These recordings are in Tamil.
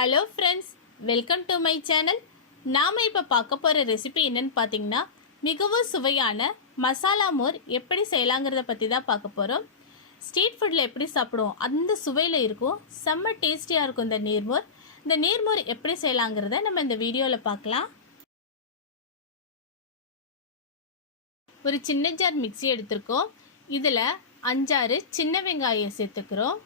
Hello friends, welcome to my channel. நாம் இப்போ பார்க்க போகிற ரெசிபி என்னென்னு பார்த்தீங்கன்னா, மிகவும் சுவையான மசாலா மோர் எப்படி செய்யலாங்கிறத பற்றி தான் பார்க்க போகிறோம். ஸ்ட்ரீட் ஃபுட்டில் எப்படி சாப்பிடுவோம் அந்த சுவையில் இருக்கும். செம்ம டேஸ்டியாக இருக்கும் இந்த நீர்மோர். இந்த நீர்மோர் எப்படி செய்யலாங்கிறத நம்ம இந்த வீடியோவில் பார்க்கலாம். ஒரு சின்ன ஜார் மிக்ஸி எடுத்துருக்கோம். இதில் 5-6 சின்ன வெங்காயம் சேர்த்துக்கிறோம்.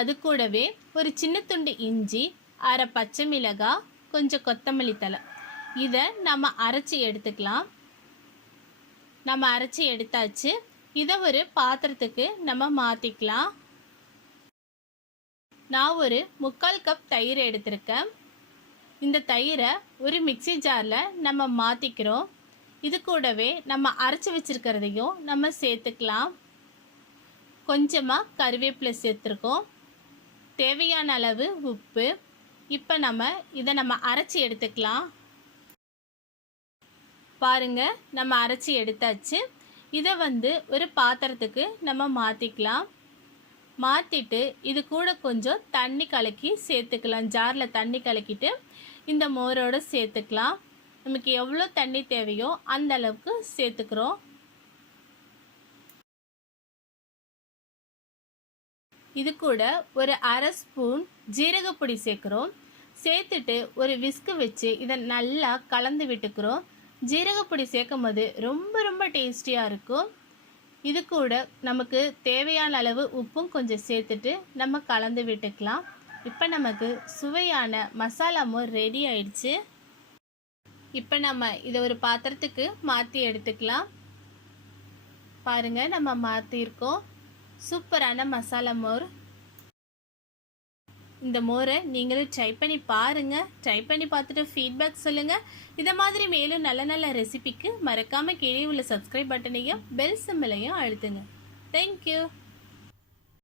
அது கூடவே ஒரு சின்ன துண்டு இஞ்சி, அரை பச்சை மிளகாய், கொஞ்சம் கொத்தமல்லி தழை, இதை நம்ம அரைச்சி எடுத்துக்கலாம். நம்ம அரைச்சி எடுத்தாச்சு. இதை ஒரு பாத்திரத்துக்கு நம்ம மாற்றிக்கலாம். நான் ஒரு 3/4 கப் தயிர் எடுத்திருக்கேன். இந்த தயிரை ஒரு மிக்ஸி ஜாரில் நம்ம மாற்றிக்கிறோம். இது கூடவே நம்ம அரைச்சி வச்சுருக்கிறதையும் நம்ம சேர்த்துக்கலாம். கொஞ்சமாக கருவேப்பிலை சேர்த்துருக்கோம். தேவையான அளவு உப்பு. இப்போ இதை நம்ம அரைச்சி எடுத்துக்கலாம். பாருங்கள், நம்ம அரைச்சி எடுத்தாச்சு. இதை ஒரு பாத்திரத்துக்கு நம்ம மாற்றிக்கலாம். மாற்றிட்டு இது கூட கொஞ்சம் தண்ணி கலக்கி சேர்த்துக்கலாம். ஜாரில் தண்ணி கலக்கிட்டு இந்த மோரோடு சேர்த்துக்கலாம். நமக்கு எவ்வளோ தண்ணி தேவையோ அந்த அளவுக்கு சேர்த்துக்கிறோம். இது கூட ஒரு அரை ஸ்பூன் ஜீரகப்பொடி சேர்க்குறோம். சேர்த்துட்டு ஒரு விஸ்கு வச்சு இதை நல்லா கலந்து விட்டுக்கிறோம். ஜீரகப்பொடி சேர்க்கும் போது ரொம்ப ரொம்ப டேஸ்டியாக இருக்கும். இது கூட நமக்கு தேவையான அளவு உப்பும் கொஞ்சம் சேர்த்துட்டு நம்ம கலந்து விட்டுக்கலாம். இப்போ நமக்கு சுவையான மசாலா மோர் ரெடி ஆயிடுச்சு. இப்போ நம்ம இதை ஒரு பாத்திரத்துக்கு மாற்றி எடுத்துக்கலாம். பாருங்கள், நம்ம மாற்றிருக்கோம். சூப்பரான மசாலா மோர். இந்த மோரை நீங்களும் ட்ரை பண்ணி பாருங்கள். ட்ரை பண்ணி பார்த்துட்டு ஃபீட்பேக் சொல்லுங்கள். இதை மாதிரி மேலும் நல்ல நல்ல ரெசிபிக்கு மறக்காமல் கீழே உள்ள சப்ஸ்கிரைப் பட்டனையும் பெல் சிம்பலையும் அழுத்துங்க. தேங்க்யூ.